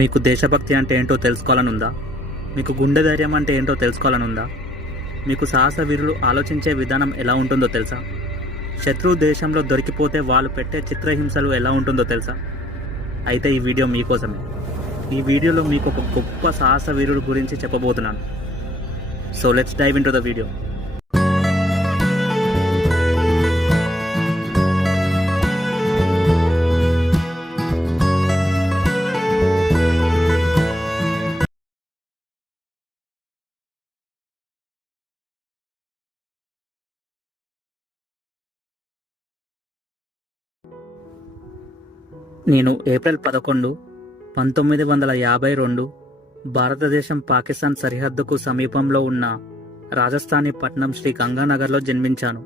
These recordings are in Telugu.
మీకు దేశభక్తి అంటే ఏంటో తెలుసుకోవాలనుందా? మీకు గుండె ధైర్యం అంటే ఏంటో తెలుసుకోవాలనుందా? మీకు సాహస వీరులు ఆలోచించే విధానం ఎలా ఉంటుందో తెలుసా? శత్రు దేశంలో దొరికిపోతే వాళ్ళు పెట్టే చిత్రహింసలు ఎలా ఉంటుందో తెలుసా? అయితే ఈ వీడియో మీకోసమే. ఈ వీడియోలో మీకు ఒక గొప్ప సాహస వీరుడు గురించి చెప్పబోతున్నాను. So let's dive into the video. నేను ఏప్రిల్ 11, 1952 భారతదేశం పాకిస్తాన్ సరిహద్దుకు సమీపంలో ఉన్న రాజస్థానీ పట్నం శ్రీ గంగానగర్లో జన్మించాను.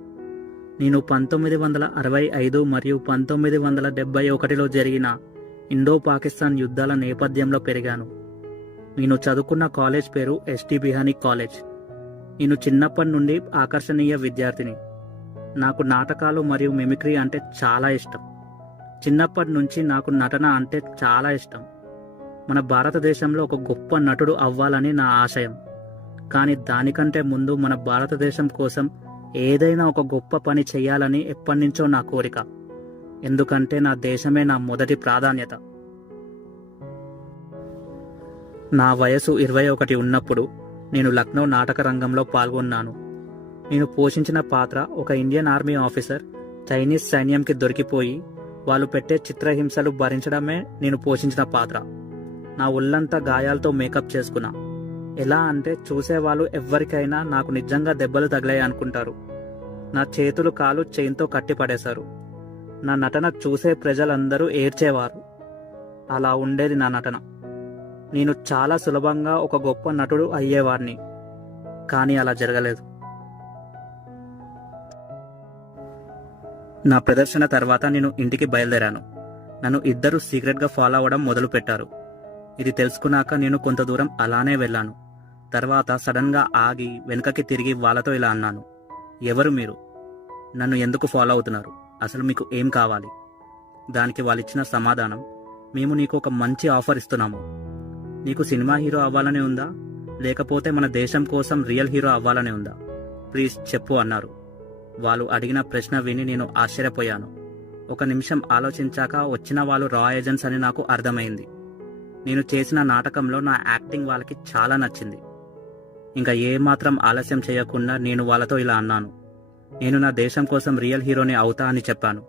నేను 1965 మరియు 1971లో జరిగిన ఇండో పాకిస్తాన్ యుద్ధాల నేపథ్యంలో పెరిగాను. నేను చదువుకున్న కాలేజ్ పేరు ఎస్టీ బిహానీ కాలేజ్. నేను చిన్నప్పటి నుండి ఆకర్షణీయ విద్యార్థిని. నాకు నాటకాలు మరియు మిమిక్రీ అంటే చాలా ఇష్టం. చిన్నప్పటి నుంచి నాకు నటన అంటే చాలా ఇష్టం. మన భారతదేశంలో ఒక గొప్ప నటుడు అవ్వాలని నా ఆశయం. కానీ దానికంటే ముందు మన భారతదేశం కోసం ఏదైనా ఒక గొప్ప పని చేయాలని ఎప్పటినుంచో నా కోరిక. ఎందుకంటే నా దేశమే నా మొదటి ప్రాధాన్యత. నా వయసు 21 ఉన్నప్పుడు నేను లక్నో నాటక రంగంలో పాల్గొన్నాను. నేను పోషించిన పాత్ర ఒక ఇండియన్ ఆర్మీ ఆఫీసర్ చైనీస్ సైన్యంకి దొరికిపోయి వాళ్ళు పెట్టే చిత్రహింసలు భరించడమే నేను పోషించిన పాత్ర. నా ఒళ్ళంతా గాయాలతో మేకప్ చేసుకున్నా. ఎలా అంటే చూసేవాళ్ళు ఎవ్వరికైనా నాకు నిజంగా దెబ్బలు తగిలాయి అనుకుంటారు. నా చేతులు కాలు చైన్తో కట్టిపడేశారు. నా నటన చూసే ప్రజలందరూ ఏడ్చేవారు. అలా ఉండేది నా నటన. నేను చాలా సులభంగా ఒక గొప్ప నటుడు అయ్యేవాడిని. కానీ అలా జరగలేదు. నా ప్రదర్శన తర్వాత నేను ఇంటికి బయలుదేరాను. నన్ను ఇద్దరు సీక్రెట్గా ఫాలో అవ్వడం మొదలు పెట్టారు. ఇది తెలుసుకున్నాక నేను కొంత దూరం అలానే వెళ్ళాను. తర్వాత సడన్గా ఆగి వెనుకకి తిరిగి వాళ్ళతో ఇలా అన్నాను, ఎవరు మీరు? నన్ను ఎందుకు ఫాలో అవుతున్నారు? అసలు మీకు ఏం కావాలి? దానికి వాళ్ళిచ్చిన సమాధానం, మేము నీకు ఒక మంచి ఆఫర్ ఇస్తున్నాము. నీకు సినిమా హీరో అవ్వాలని ఉందా, లేకపోతే మన దేశం కోసం రియల్ హీరో అవ్వాలని ఉందా? ప్లీజ్ చెప్పు అన్నారు. వాళ్ళు అడిగిన ప్రశ్న విని నేను ఆశ్చర్యపోయాను. ఒక నిమిషం ఆలోచించాక వచ్చిన వాళ్ళు రా ఏజెంట్స్ అని నాకు అర్థమైంది. నేను చేసిన నాటకంలో నా యాక్టింగ్ వాళ్ళకి చాలా నచ్చింది. ఇంకా ఏమాత్రం ఆలస్యం చేయకుండా నేను వాళ్ళతో ఇలా అన్నాను, నేను నా దేశం కోసం రియల్ హీరోని అవుతా అని చెప్పాను.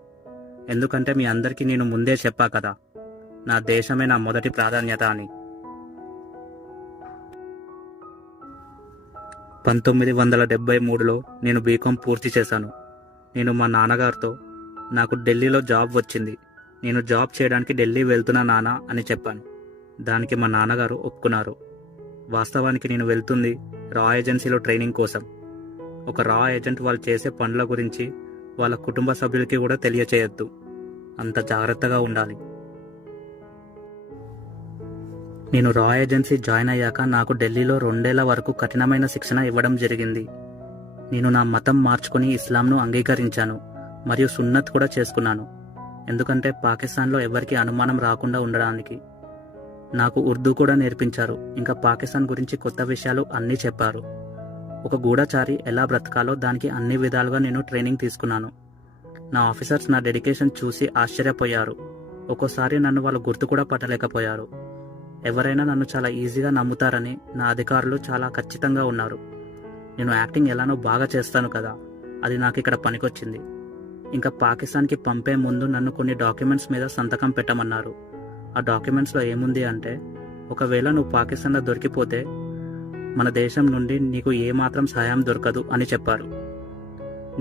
ఎందుకంటే మీ అందరికీ నేను ముందే చెప్పా కదా, నా దేశమే నా మొదటి ప్రాధాన్యత అని. 1973లో నేను బీకాం పూర్తి చేశాను. నేను మా నాన్నగారితో నాకు ఢిల్లీలో జాబ్ వచ్చింది, నేను జాబ్ చేయడానికి ఢిల్లీ వెళ్తున్నా నాన్న అని చెప్పాను. దానికి మా నాన్నగారు ఒప్పుకున్నారు. వాస్తవానికి నేను వెళ్తుంది రా ఏజెన్సీలో ట్రైనింగ్ కోసం. ఒక రా ఏజెంట్ వాళ్ళు చేసే పనుల గురించి వాళ్ళ కుటుంబ సభ్యులకి కూడా తెలియచేయొద్దు. అంత జాగ్రత్తగా ఉండాలి. నేను రా ఏజెన్సీ జాయిన్ అయ్యాక నాకు ఢిల్లీలో 2 ఏళ్ల వరకు కఠినమైన శిక్షణ ఇవ్వడం జరిగింది. నేను నా మతం మార్చుకుని ఇస్లాంను అంగీకరించాను మరియు సున్నత్ కూడా చేసుకున్నాను. ఎందుకంటే పాకిస్తాన్లో ఎవరికి అనుమానం రాకుండా ఉండడానికి. నాకు ఉర్దూ కూడా నేర్పించారు. ఇంకా పాకిస్తాన్ గురించి కొత్త విషయాలు అన్నీ చెప్పారు. ఒక గూఢచారి ఎలా బ్రతకాలో దానికి అన్ని విధాలుగా నేను ట్రైనింగ్ తీసుకున్నాను. నా ఆఫీసర్స్ నా డెడికేషన్ చూసి ఆశ్చర్యపోయారు. ఒక్కోసారి నన్ను వాళ్ళు గుర్తు కూడా పట్టలేకపోయారు. ఎవరైనా నన్ను చాలా ఈజీగా నమ్ముతారని నా అధికారులు చాలా ఖచ్చితంగా ఉన్నారు. నేను యాక్టింగ్ ఎలానో బాగా చేస్తాను కదా, అది నాకు ఇక్కడ పనికొచ్చింది. ఇంకా పాకిస్తాన్కి పంపే ముందు నన్ను కొన్ని డాక్యుమెంట్స్ మీద సంతకం పెట్టమన్నారు. ఆ డాక్యుమెంట్స్లో ఏముంది అంటే, ఒకవేళ నువ్వు పాకిస్తాన్లో దొరికిపోతే మన దేశం నుండి నీకు ఏమాత్రం సహాయం దొరకదు అని చెప్పారు.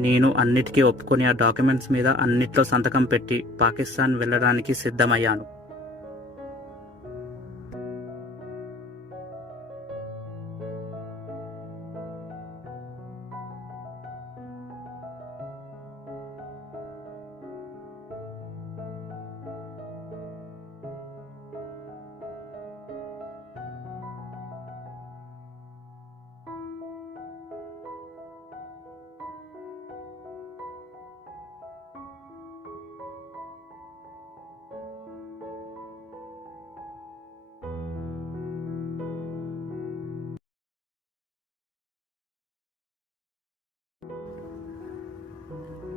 నేను అన్నిటికీ ఒప్పుకొని ఆ డాక్యుమెంట్స్ మీద అన్నిట్లో సంతకం పెట్టి పాకిస్తాన్ వెళ్ళడానికి సిద్ధమయ్యాను.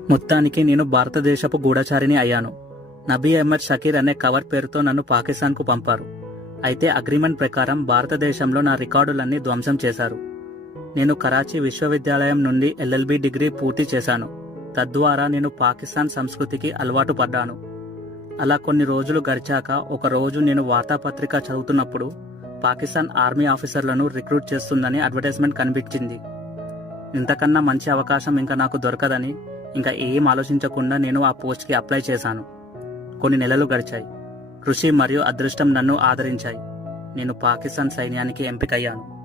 మొత్తానికి నేను భారతదేశపు గూఢచారిని అయ్యాను. నబీ అహ్మద్ షకీర్ అనే కవర్ పేరుతో నన్ను పాకిస్తాన్కు పంపారు. అయితే అగ్రిమెంట్ ప్రకారం భారతదేశంలో నా రికార్డులన్నీ ధ్వంసం చేశారు. నేను కరాచీ విశ్వవిద్యాలయం నుండి LLB డిగ్రీ పూర్తి చేశాను. తద్వారా నేను పాకిస్తాన్ సంస్కృతికి అలవాటు పడ్డాను. అలా కొన్ని రోజులు గడిచాక ఒకరోజు నేను వార్తాపత్రిక చదువుతున్నప్పుడు పాకిస్తాన్ ఆర్మీ ఆఫీసర్లను రిక్రూట్ చేస్తుందని అడ్వర్టైజ్మెంట్ కనిపించింది. ఇంతకన్నా మంచి అవకాశం ఇంకా నాకు దొరకదని ఇంకా ఏం ఆలోచించకుండా నేను ఆ పోస్ట్కి అప్లై చేశాను. కొన్ని నెలలు గడిచాయి. కృషి మరియు అదృష్టం నన్ను ఆదరించాయి. నేను పాకిస్తాన్ సైన్యానికి ఎంపికయ్యాను.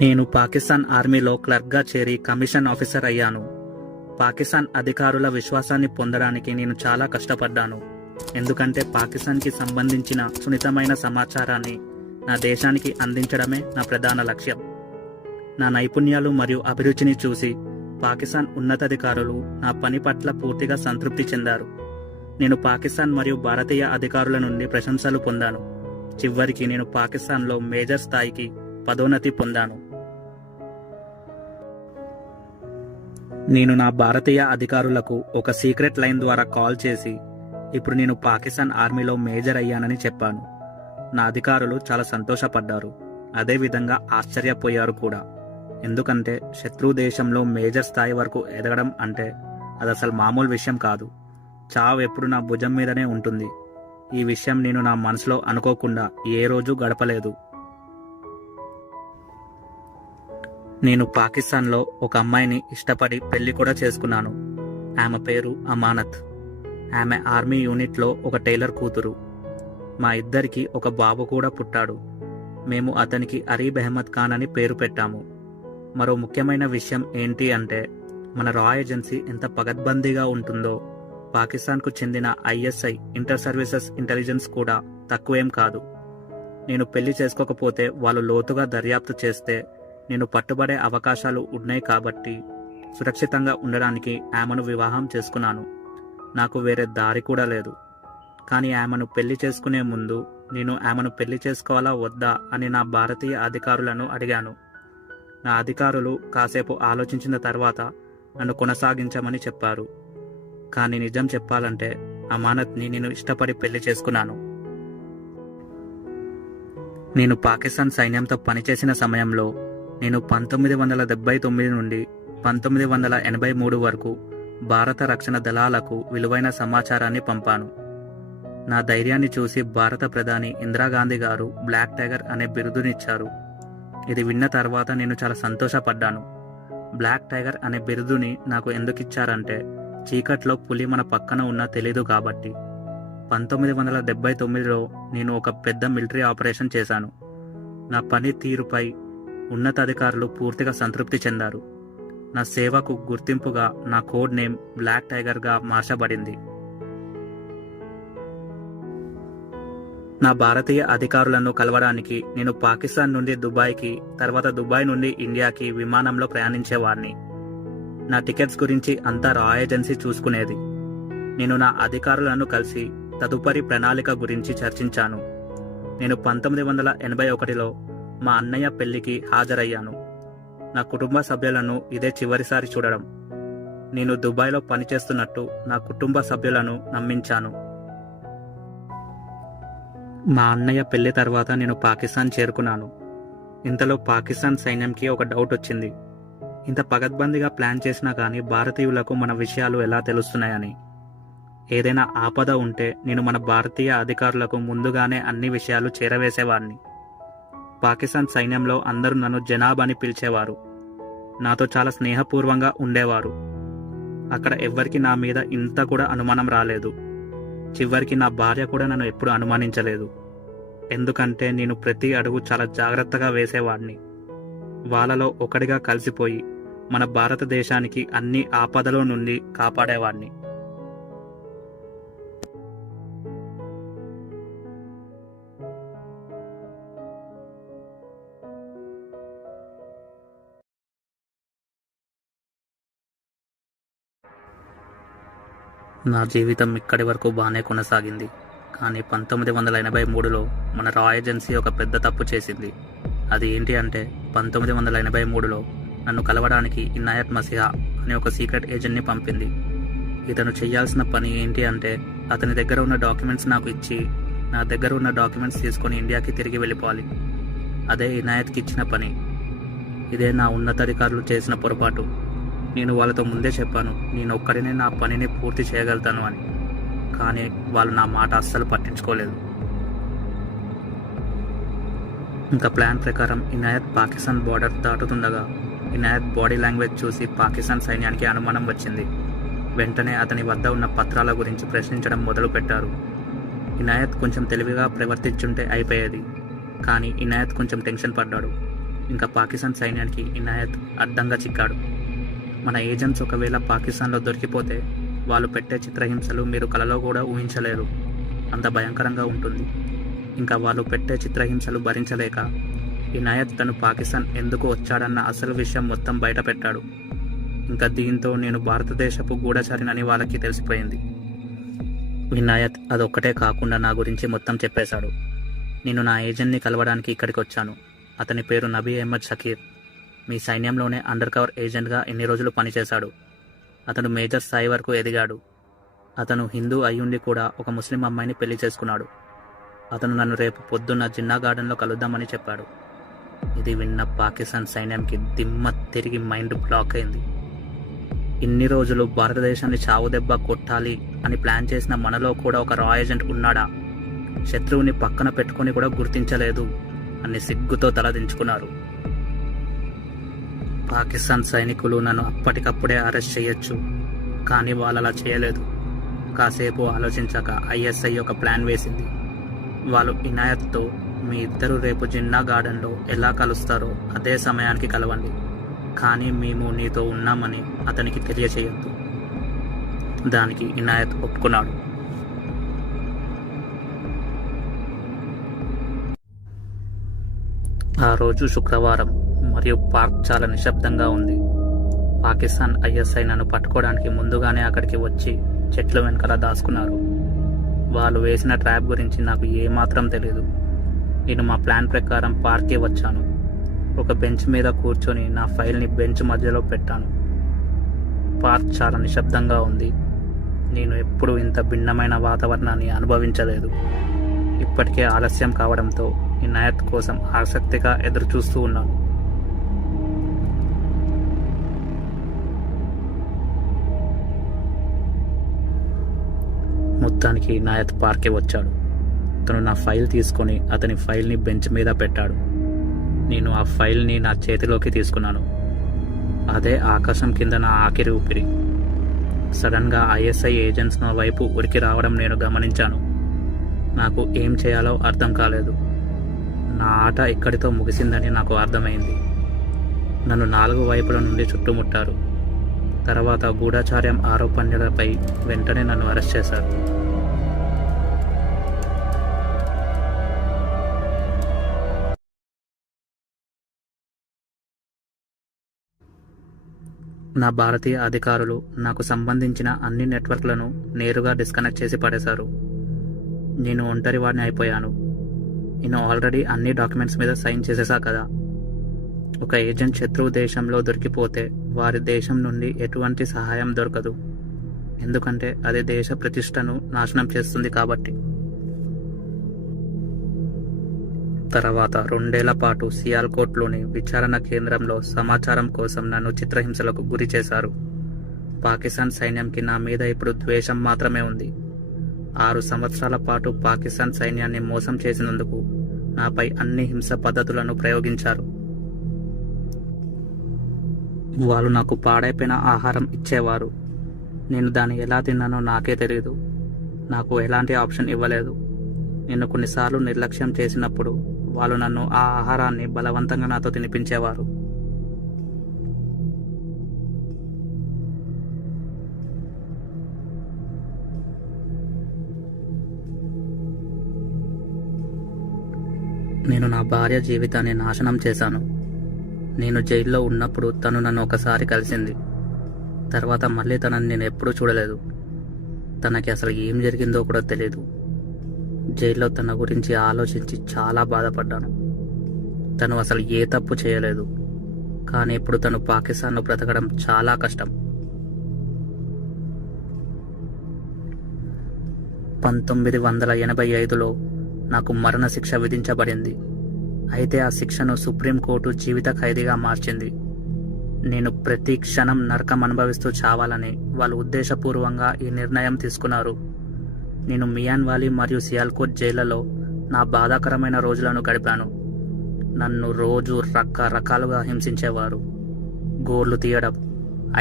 నేను పాకిస్తాన్ ఆర్మీలో క్లర్క్గా చేరి కమిషన్ ఆఫీసర్ అయ్యాను. పాకిస్తాన్ అధికారుల విశ్వాసాన్ని పొందడానికి నేను చాలా కష్టపడ్డాను. ఎందుకంటే పాకిస్తాన్కి సంబంధించిన సున్నితమైన సమాచారాన్ని నా దేశానికి అందించడమే నా ప్రధాన లక్ష్యం. నా నైపుణ్యాలు మరియు అభిరుచిని చూసి పాకిస్తాన్ ఉన్నతాధికారులు నా పని పట్ల పూర్తిగా సంతృప్తి చెందారు. నేను పాకిస్తాన్ మరియు భారతీయ అధికారుల నుండి ప్రశంసలు పొందాను. చివరికి నేను పాకిస్తాన్లో మేజర్ స్థాయికి పదోన్నతి పొందాను. నేను నా భారతీయ అధికారులకు ఒక సీక్రెట్ లైన్ ద్వారా కాల్ చేసి ఇప్పుడు నేను పాకిస్తాన్ ఆర్మీలో మేజర్ అయ్యానని చెప్పాను. నా అధికారులు చాలా సంతోషపడ్డారు. అదేవిధంగా ఆశ్చర్యపోయారు కూడా. ఎందుకంటే శత్రు దేశంలో మేజర్ స్థాయి వరకు ఎదగడం అంటే అది అసలు మామూలు విషయం కాదు. చావు ఎప్పుడు నా భుజం మీదనే ఉంటుంది. ఈ విషయం నేను నా మనసులో అనుకోకుండా ఏ రోజు గడపలేదు. నేను పాకిస్తాన్లో ఒక అమ్మాయిని ఇష్టపడి పెళ్లి కూడా చేసుకున్నాను. ఆమె పేరు అమానత్. ఆమె ఆర్మీ యూనిట్లో ఒక టైలర్ కూతురు. మా ఇద్దరికి ఒక బాబు కూడా పుట్టాడు. మేము అతనికి అరీబ్ అహ్మద్ ఖాన్ అని పేరు పెట్టాము. మరో ముఖ్యమైన విషయం ఏంటి అంటే మన రా ఏజెన్సీ ఎంత పగడ్బందీగా ఉంటుందో పాకిస్తాన్కు చెందిన ISI ఇంటర్ సర్వీసెస్ ఇంటెలిజెన్స్ కూడా తక్కువేం కాదు. నేను పెళ్లి చేసుకోకపోతే వాళ్ళు లోతుగా దర్యాప్తు చేస్తే నేను పట్టుబడే అవకాశాలు ఉన్నాయి కాబట్టి సురక్షితంగా ఉండడానికి ఆమెను వివాహం చేసుకున్నాను. నాకు వేరే దారి కూడా లేదు. కానీ ఆమెను పెళ్లి చేసుకునే ముందు నేను ఆమెను పెళ్లి చేసుకోవాలా వద్దా అని నా భారతీయ అధికారులను అడిగాను. నా అధికారులు కాసేపు ఆలోచించిన తర్వాత నన్ను కొనసాగించమని చెప్పారు. కానీ నిజం చెప్పాలంటే అమానత్ని నేను ఇష్టపడి పెళ్లి చేసుకున్నాను. నేను పాకిస్తాన్ సైన్యంతో పనిచేసిన సమయంలో నేను 1979 నుండి 1983 వరకు భారత రక్షణ దళాలకు విలువైన సమాచారాన్ని పంపాను. నా ధైర్యాన్ని చూసి భారత ప్రధాని ఇందిరాగాంధీ గారు బ్లాక్ టైగర్ అనే బిరుదునిచ్చారు. ఇది విన్న తర్వాత నేను చాలా సంతోషపడ్డాను. బ్లాక్ టైగర్ అనే బిరుదుని నాకు ఎందుకు ఇచ్చారంటే చీకట్లో పులి మన పక్కన ఉన్నా తెలీదు కాబట్టి. 1979లో నేను ఒక పెద్ద మిలిటరీ ఆపరేషన్ చేశాను. నా పని తీరుపై ఉన్నతాధికారులు పూర్తిగా సంతృప్తి చెందారు. నా సేవకు గుర్తింపుగా నా కోడ్ నేమ్ బ్లాక్ టైగర్గా మార్చబడింది. నా భారతీయ అధికారులను కలవడానికి నేను పాకిస్తాన్ నుండి దుబాయ్కి, తర్వాత దుబాయ్ నుండి ఇండియాకి విమానంలో ప్రయాణించేవాడిని. నా టికెట్స్ గురించి అంతా రా ఏజెన్సీ చూసుకునేది. నేను నా అధికారులను కలిసి తదుపరి ప్రణాళిక గురించి చర్చించాను. నేను 1981లో మా అన్నయ్య పెళ్లికి హాజరయ్యాను. నా కుటుంబ సభ్యులను ఇదే చివరిసారి చూడడం. నేను దుబాయ్లో పనిచేస్తున్నట్టు నా కుటుంబ సభ్యులను నమ్మించాను. మా అన్నయ్య పెళ్లి తర్వాత నేను పాకిస్తాన్ చేరుకున్నాను. ఇంతలో పాకిస్తాన్ సైన్యంకి ఒక డౌట్ వచ్చింది. ఇంత పగడ్బందీగా ప్లాన్ చేసినా కానీ భారతీయులకు మన విషయాలు ఎలా తెలుస్తున్నాయని. ఏదైనా ఆపద ఉంటే నేను మన భారతీయ అధికారులకు ముందుగానే అన్ని విషయాలు చేరవేసేవాడిని. పాకిస్తాన్ సైన్యంలో అందరూ నన్ను జనాబ్ అని పిలిచేవారు. నాతో చాలా స్నేహపూర్వంగా ఉండేవారు. అక్కడ ఎవ్వరికి నా మీద ఇంత కూడా అనుమానం రాలేదు. చివరికి నా భార్య కూడా నన్ను ఎప్పుడు అనుమానించలేదు. ఎందుకంటే నేను ప్రతి అడుగు చాలా జాగ్రత్తగా వేసేవాడిని. వాళ్ళలో ఒకటిగా కలిసిపోయి మన భారతదేశానికి అన్ని ఆపదల నుండి కాపాడేవాడిని. నా జీవితం ఇక్కడి వరకు బాగానే కొనసాగింది. కానీ 1983లో మన రా ఏజెన్సీ ఒక పెద్ద తప్పు చేసింది. అది ఏంటి అంటే 1983లో నన్ను కలవడానికి ఇనాయత్ మసిహా అనే ఒక సీక్రెట్ ఏజెంట్ని పంపింది. ఇతను చేయాల్సిన పని ఏంటి అంటే అతని దగ్గర ఉన్న డాక్యుమెంట్స్ నాకు ఇచ్చి నా దగ్గర ఉన్న డాక్యుమెంట్స్ తీసుకొని ఇండియాకి తిరిగి వెళ్ళిపోవాలి. అదే ఇనాయత్కి ఇచ్చిన పని. ఇదే నా ఉన్నతాధికారులు చేసిన పొరపాటు. నేను వాళ్ళతో ముందే చెప్పాను నేను ఒక్కడినే నా పనిని పూర్తి చేయగలుగుతాను అని. కానీ వాళ్ళు నా మాట అస్సలు పట్టించుకోలేదు. ఇంకా ప్లాన్ ప్రకారం ఇనాయత్ పాకిస్తాన్ బార్డర్ దాటుతుండగా ఇనాయత్ బాడీ లాంగ్వేజ్ చూసి పాకిస్తాన్ సైన్యానికి అనుమానం వచ్చింది. వెంటనే అతని వద్ద ఉన్న పత్రాల గురించి ప్రశ్నించడం మొదలుపెట్టారు. ఇనాయత్ కొంచెం తెలివిగా ప్రవర్తించుంటే అయిపోయేది. కానీ ఇనాయత్ కొంచెం టెన్షన్ పడ్డాడు. ఇంకా పాకిస్తాన్ సైన్యానికి ఇనాయత్ అడ్డంగా చిక్కాడు. మన ఏజెంట్స్ ఒకవేళ పాకిస్తాన్లో దొరికిపోతే వాళ్ళు పెట్టే చిత్రహింసలు మీరు కలలో కూడా ఊహించలేరు. అంత భయంకరంగా ఉంటుంది. ఇంకా వాళ్ళు పెట్టే చిత్రహింసలు భరించలేక ఇనాయత్ తను పాకిస్తాన్ ఎందుకు వచ్చాడన్న అసలు విషయం మొత్తం బయట పెట్టాడు. ఇంకా దీంతో నేను భారతదేశపు గూఢచారినని వాళ్ళకి తెలిసిపోయింది. ఇనాయత్ అదొక్కటే కాకుండా నా గురించి మొత్తం చెప్పేశాడు. నేను నా ఏజెంట్ని కలవడానికి ఇక్కడికి వచ్చాను. అతని పేరు నబీ అహ్మద్ షకీర్. మీ సైన్యంలోనే అండర్ కవర్ ఏజెంట్గా ఎన్ని రోజులు పనిచేశాడు. అతను మేజర్ స్థాయి వరకు ఎదిగాడు. అతను హిందూ అయ్యుండి కూడా ఒక ముస్లిం అమ్మాయిని పెళ్లి చేసుకున్నాడు. అతను నన్ను రేపు పొద్దున్న జిన్నా గార్డెన్లో కలుద్దామని చెప్పాడు. ఇది విన్న పాకిస్తాన్ సైన్యంకి దిమ్మ తిరిగి మైండ్ బ్లాక్ అయింది. ఇన్ని రోజులు భారతదేశాన్ని చావు దెబ్బ కొట్టాలి అని ప్లాన్ చేసిన మనలో కూడా ఒక రా ఏజెంట్ ఉన్నాడా? శత్రువుని పక్కన పెట్టుకొని కూడా గుర్తించలేదు అని సిగ్గుతో తలదించుకున్నారు. పాకిస్తాన్ సైనికులు నన్ను అప్పటికప్పుడే అరెస్ట్ చేయొచ్చు, కానీ వాళ్ళు అలా చేయలేదు. కాసేపు ఆలోచించాక ఐఎస్ఐ ఒక ప్లాన్ వేసింది. వాళ్ళు ఇనాయత్తో మీ ఇద్దరు రేపు జిన్నా గార్డెన్లో ఎలా కలుస్తారో అదే సమయానికి కలవండి, కానీ మేము నీతో ఉన్నామని అతనికి తెలియచేయొద్దు. దానికి ఇనాయత్ ఒప్పుకున్నాడు. ఆ రోజు శుక్రవారం మరియు పార్క్ చాలా నిశ్శబ్దంగా ఉంది. పాకిస్తాన్ ఐఎస్ఐ నన్ను పట్టుకోవడానికి ముందుగానే అక్కడికి వచ్చి చెట్ల వెనకాల దాచుకున్నారు. వాళ్ళు వేసిన ట్రాప్ గురించి నాకు ఏమాత్రం తెలియదు. నేను మా ప్లాన్ ప్రకారం పార్క్కి వచ్చాను. ఒక బెంచ్ మీద కూర్చొని నా ఫైల్ని బెంచ్ మధ్యలో పెట్టాను. పార్క్ చాలా నిశ్శబ్దంగా ఉంది. నేను ఎప్పుడూ ఇంత భిన్నమైన వాతావరణాన్ని అనుభవించలేదు. ఇప్పటికే ఆలస్యం కావడంతో ఇనాయత్ కోసం ఆసక్తిగా ఎదురు చూస్తూ ఉన్నాను. మొత్తానికి ఇనాయత్ పార్క్కి వచ్చాడు. అతను నా ఫైల్ తీసుకొని అతని ఫైల్ని బెంచ్ మీద పెట్టాడు. నేను ఆ ఫైల్ని నా చేతిలోకి తీసుకున్నాను. అదే ఆకాశం కింద నా ఆఖరి ఊపిరి. సడన్గా ఐఎస్ఐ ఏజెంట్స్ నా వైపు ఉరికి రావడం నేను గమనించాను. నాకు ఏం చేయాలో అర్థం కాలేదు. నా ఆట ఇక్కడితో ముగిసిందని నాకు అర్థమైంది. నన్ను 4 వైపుల నుండి చుట్టుముట్టారు. తర్వాత గూఢచార్యం ఆరోపణలపై వెంటనే నన్ను అరెస్ట్ చేశారు. నా భారతీయ అధికారులు నాకు సంబంధించిన అన్ని నెట్వర్క్లను నేరుగా డిస్కనెక్ట్ చేసి పడేశారు. నేను ఒంటరివాడిని అయిపోయాను. నేను ఆల్రెడీ అన్ని డాక్యుమెంట్స్ మీద సైన్ చేసేసా కదా. ఒక ఏజెంట్ శత్రువు దేశంలో దొరికిపోతే వారి దేశం నుండి ఎటువంటి సహాయం దొరకదు. ఎందుకంటే అది దేశ ప్రతిష్టను నాశనం చేస్తుంది కాబట్టి. తర్వాత 2 ఏళ్ల పాటు సియాల్కోట్లోని విచారణ కేంద్రంలో సమాచారం కోసం నన్ను చిత్రహింసలకు గురి చేశారు. పాకిస్తాన్ సైన్యంకి నా మీద ఇప్పుడు ద్వేషం మాత్రమే ఉంది. 6 సంవత్సరాల పాటు పాకిస్తాన్ సైన్యాన్ని మోసం చేసినందుకు నాపై అన్ని హింస పద్ధతులను ప్రయోగించారు. వాళ్ళు నాకు పాడైపోయిన ఆహారం ఇచ్చేవారు. నేను దాన్ని ఎలా తిన్నానో నాకే తెలియదు. నాకు ఎలాంటి ఆప్షన్ ఇవ్వలేదు. నేను కొన్నిసార్లు నిర్లక్ష్యం చేసినప్పుడు వాళ్ళు నన్ను ఆ ఆహారాన్ని బలవంతంగా నాతో తినిపించేవారు. నేను నా భార్య జీవితాన్ని నాశనం చేశాను. నేను జైల్లో ఉన్నప్పుడు తను నన్ను ఒకసారి కలిసింది. తర్వాత మళ్ళీ తనని నేను ఎప్పుడూ చూడలేదు. తనకి అసలు ఏం జరిగిందో కూడా తెలియదు. జైల్లో తన గురించి ఆలోచించి చాలా బాధపడ్డాను. తను అసలు ఏ తప్పు చేయలేదు, కానీ ఇప్పుడు తను పాకిస్తాన్లో బ్రతకడం చాలా కష్టం. 1985లో నాకు మరణశిక్ష విధించబడింది. అయితే ఆ శిక్షను సుప్రీంకోర్టు జీవిత ఖైదీగా మార్చింది. నేను ప్రతి క్షణం నరకం అనుభవిస్తూ చావాలని వాళ్ళు ఉద్దేశపూర్వకంగా ఈ నిర్ణయం తీసుకున్నారు. నేను మియాన్ వాలీ మరియు సియాల్కోట్ జైళ్లలో నా బాధాకరమైన రోజులను గడిపాను. నన్ను రోజు రకరకాలుగా హింసించేవారు. గోర్లు తీయడం,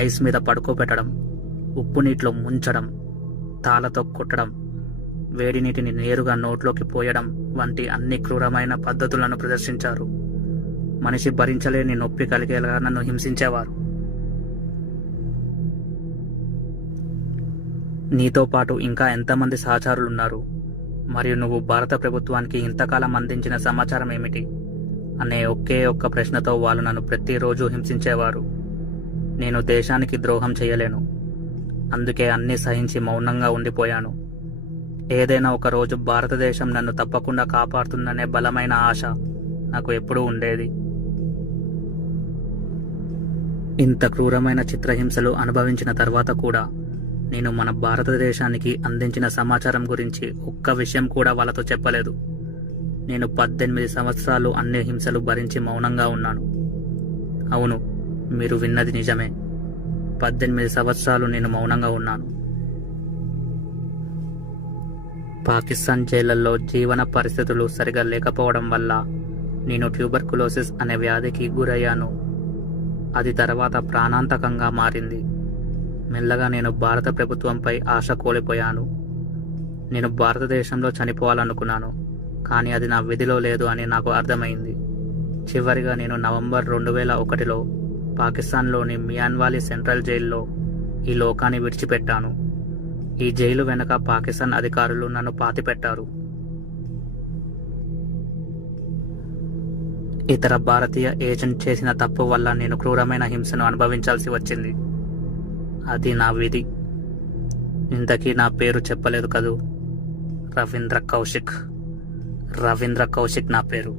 ఐస్ మీద పడుకోబెట్టడం, ఉప్పు నీటిలో ముంచడం, తాళతో కొట్టడం, వేడి నీటిని నేరుగా నోట్లోకి పోయడం వంటి అన్ని క్రూరమైన పద్ధతులను ప్రదర్శించారు. మనిషి భరించలేని నొప్పి కలిగేలా నన్ను హింసించేవారు. నీతో పాటు ఇంకా ఎంతమంది సహచరులున్నారు, మరియు నువ్వు భారత ప్రభుత్వానికి ఇంతకాలం అందించిన సమాచారం ఏమిటి అనే ఒకే ఒక్క ప్రశ్నతో వాళ్ళు నన్ను ప్రతిరోజు హింసించేవారు. నేను దేశానికి ద్రోహం చేయలేను, అందుకే అన్నీ సహించి మౌనంగా ఉండిపోయాను. ఏదైనా ఒక రోజు భారతదేశం నన్ను తప్పకుండా కాపాడుతుందనే బలమైన ఆశ నాకు ఎప్పుడూ ఉండేది. ఇంత క్రూరమైన చిత్రహింసలు అనుభవించిన తర్వాత కూడా నేను మన భారతదేశానికి అందించిన సమాచారం గురించి ఒక్క విషయం కూడా వాళ్ళతో చెప్పలేదు. నేను 18 సంవత్సరాలు అన్ని హింసలు భరించి మౌనంగా ఉన్నాను. అవును, మీరు విన్నది నిజమే. 18 సంవత్సరాలు నేను మౌనంగా ఉన్నాను. పాకిస్తాన్ జైళ్లలో జీవన పరిస్థితులు సరిగా లేకపోవడం వల్ల నేను ట్యూబర్కులోసిస్ అనే వ్యాధికి గురయ్యాను. అది తర్వాత ప్రాణాంతకంగా మారింది. మెల్లగా నేను భారత ప్రభుత్వంపై ఆశ కోల్పోయాను. నేను భారతదేశంలో చనిపోవాలనుకున్నాను, కానీ అది నా విధిలో లేదు అని నాకు అర్థమైంది. చివరిగా నేను నవంబర్ 2001లో పాకిస్తాన్లోని మియాన్ వాలీ సెంట్రల్ జైల్లో ఈ లోకాన్ని విడిచిపెట్టాను. ఈ జైలు వెనక పాకిస్తాన్ అధికారులు నన్ను పాతిపెట్టారు. ఇతర భారతీయ ఏజెంట్ చేసిన తప్పు వల్ల నేను క్రూరమైన హింసను అనుభవించాల్సి వచ్చింది. అది నా విధి. ఇంతకీ నా పేరు చెప్పలేదు కదూ. రవీంద్ర కౌశిక్ నా పేరు.